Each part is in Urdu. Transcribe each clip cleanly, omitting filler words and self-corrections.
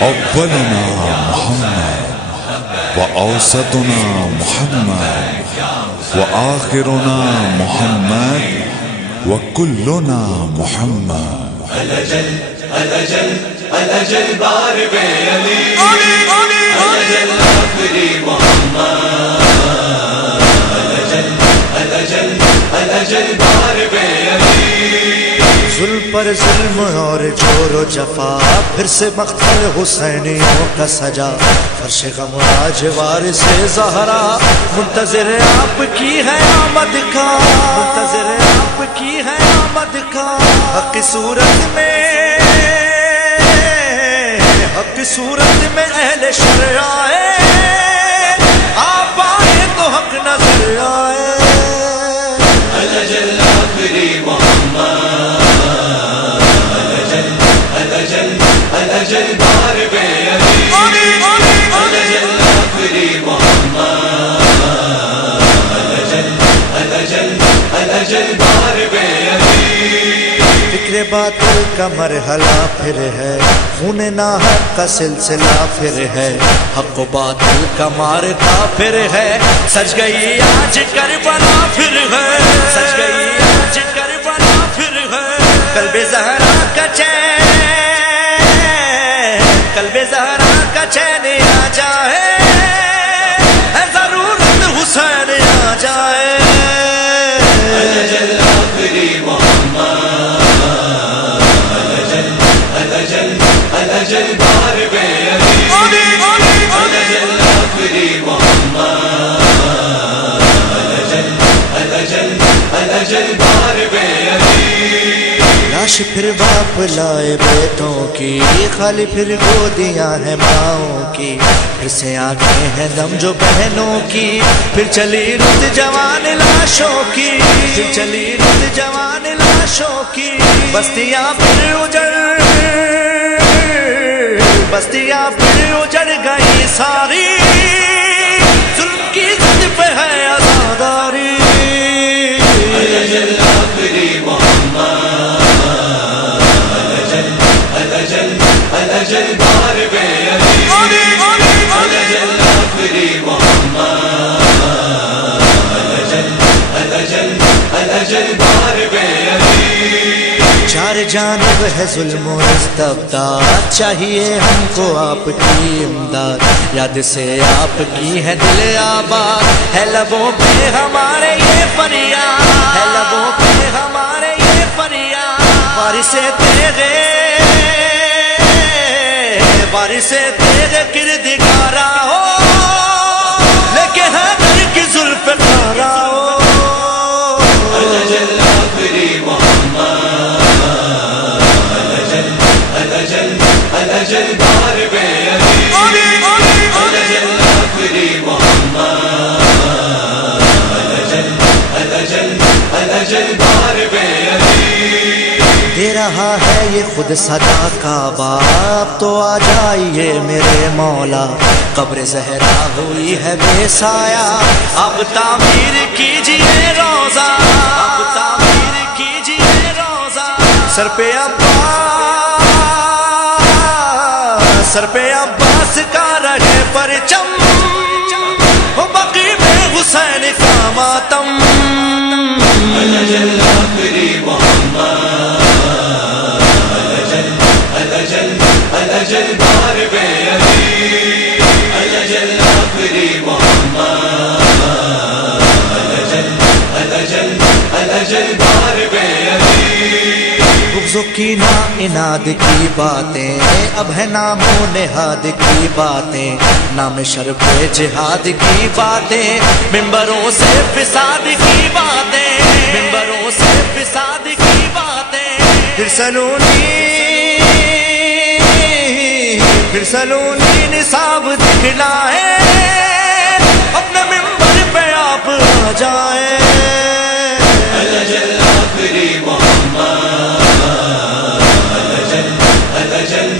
أولنا محمد وأوسطنا محمد وآخرنا محمد وكلنا محمد. الأجل الأجل الأجل بار بيلي الأجل آخری محمد. الأجل الأجل الأجل بار بيلي. ظلم پر ظلم اور جور و جفا، پھر سے مقتل حسینیوں کا سجا، فرش غم راجوار سے زہرا، منتظر آپ کی ہے آمد کا، منتظر آپ کی ہے آمد کا. حق صورت میں اہل شرع آئے، آپ آئے تو حق نظر آئے. الأجل آخری محمد. الأجل الأجل الأجل بار بيلي الأجل آخری محمد. الأجل الأجل الأجل بار بيلي. فکر باطل کا مرحلہ پھر ہے، خون ناحق کا سلسلہ پھر ہے، حق و باطل کا معرکہ پھر ہے، سج گئی آج کربلا پھر ہے، سج گئی آج کربلا پھر ہے. قلب زہرا کا چین، قلب زہرا کا چین آ جائے، ہے ضرورت حسین آ جائے. الأجل آخری محمد. الأجل الأجل الأجل بار بيلي الأجل آخری محمد. الأجل الأجل الأجل بار بيلي. لاش پھر باپ لائے بیٹوں کی، خالی پھر گودیاں ہیں ماؤں کی، پھر سے آنکھیں ہیں دم جو بہنوں کی، پھر چلی رت جوان لاشوں کی، پھر چلی رت جوان لاشوں کی. بستیاں پھر اجڑ گئی ساری، ظلم کی ضد پہ ہے آزاداری. الأجل آخری محمد. الأجل الأجل الأجل بار بيلي الأجل آخری محمد. الأجل الأجل الأجل بار بيلي. چار جانب ہے ظلم و استبداد، چاہیے ہم کو آپ کی امداد، یاد سے آپ کی ہے دل آباد، ہے لبوں پہ ہمارے یہ فریاد، ہے لبوں پہ ہمارے یہ فریاد. بارش تیرے کردگارا ہو، لیکن حیدر کی زلف خارا ہو. الأجل آخری محمد. الأجل الأجل الأجل بار بيلي الأجل آخری محمد. الأجل الأجل الأجل بار بيلي. دے رہا ہے یہ خود صدا کا باپ، تو آ جائیے میرے مولا، قبر زہرا ہوئی ہے بے سایہ، اب تعمیر کیجیے روزہ، اب تعمیر کیجیے روزہ. سر پہ عباس کا رہے پرچم، ہو بقی میں حسین کا ماتم. الأجل آخری محمد. الأجل الأجل الأجل بار بيلي الأجل آخری محمد. الأجل الأجل الأجل بار بيلي. بغض و کینہ اناد کی باتیں، اب ہے نام و نہاد کی باتیں، نام شرف جہاد کی باتیں، ممبروں سے فساد کی باتیں، ممبروں سے فساد کی باتیں. پھر سلونی نصاب دکھلائے، اپنے ممبر پہ آپ آ جائیں. الأجل آخری محمد. الأجل الأجل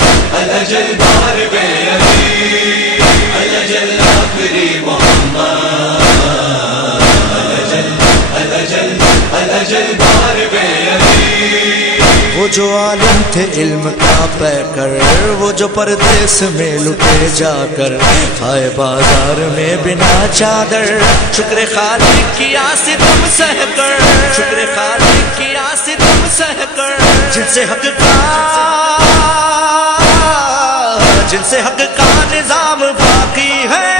الأجل بار بيلي الأجل آخری محمد. الأجل الأجل الأجل بار بيلي. وہ جو عالم تھے علم کا پیکر، وہ جو پردیس میں لٹے جا کر آئے بازار میں بنا چادر، شکر خالق کیا ستم سہ کر، شکر خالق کیا ستم سہ کر، جن سے حق کا نظام باقی ہے،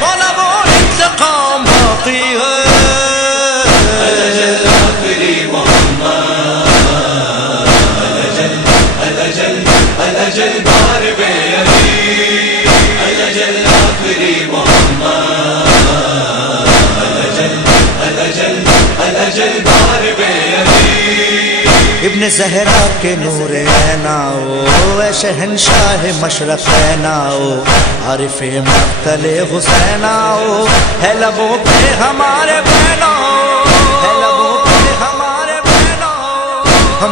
مولا وہ انتقام باقی ہے۔ الأجل بار بے علی، الأجل آخری محمد، الأجل بار بے علی۔ ابن زہرا کے نور عیناؤ، اے شہنشاہ مشرق عیناؤ، عارف مقتل حسیناؤ، ہے لبوں پہ ہمارے بیناؤ، ہے لبوں پہ ہمارے بیناؤ، ہم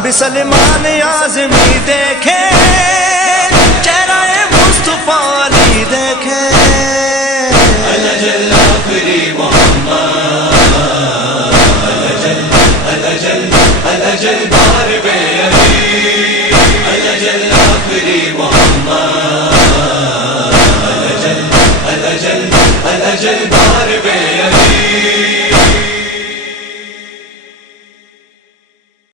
بھی سلمان اعظمی دیکھیں، چہرہ مصطفیٰ علی دیکھیں۔ الأجل آخری محمد، الأجل بار بے علی، الأجل